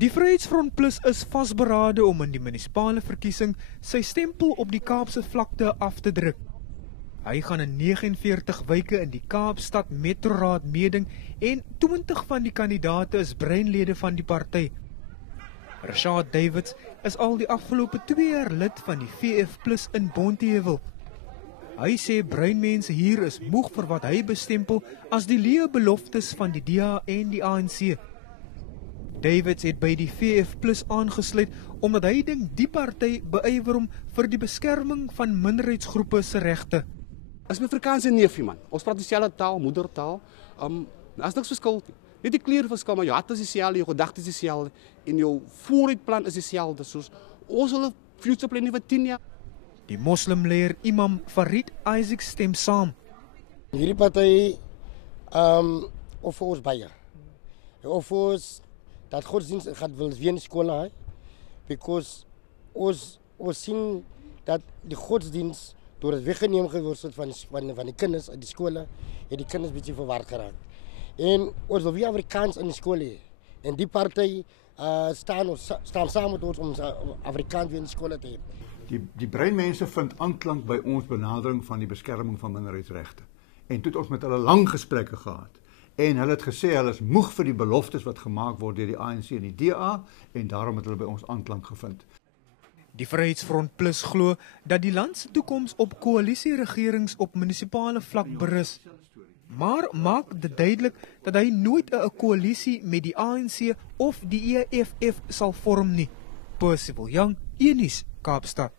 Die Vryheidsfront Plus is vasberade om in die munisipale verkiesing sy stempel op die Kaapse vlakte af te druk. Hy gaan in 49 wyke in die Kaapstad Metroraad meeding en 20 van die kandidate is breinlede van die party. Rashad Davids is al die afgelope 2 jaar lid van die VF Plus in Bonteheuwel. Hy sê breinmense hier is moeg vir wat hy bestempel as die leë beloftes van die DA en die ANC. Davids het by die VF Plus aangesluit omdat hy dink die party beywer hom vir die beskerming van minderheidsgroepe se regte. As my Afrikaans 'n neefie man. Ons praat dieselfde taal, moedertaal. As niks verskil nie. Net die kleur verskil, maar jou hart is dieselfde, jou gedagtes is dieselfde en jou vooruitplan is dieselfde. Soos ons hulle future plan vir 10 jaar. Die moslimleier Imam Farid Isaac stem saam. Hierdie party of ons baie. Of ons dat godsdienst gaat wil weer in skole hê, because ons sien dat die godsdienst door het weggeneem geword van die kinders uit die skole, het die kinders bietjie verward geraak. En ons wil weer Afrikaans in die skole hê. En die party staan saam met ons om Afrikaans weer in die skole te hê. Die breinmense vind aanklank by ons benadering van die beskerming van minderheidsregte. En toe het ons met hulle lang gesprekke gehad. En hulle het gesê hulle is moeg vir die beloftes wat gemaak word deur die ANC en die DA en daarom het hulle by ons aanklank gevind. Die Vryheidsfront Plus glo dat die land se toekoms op koalisieregerings op munisipale vlak berus. Maar maak dit duidelik dat hy nooit 'n koalisie met die ANC of die EFF sal vorm nie. Percival Young, Unis, Kaapstad.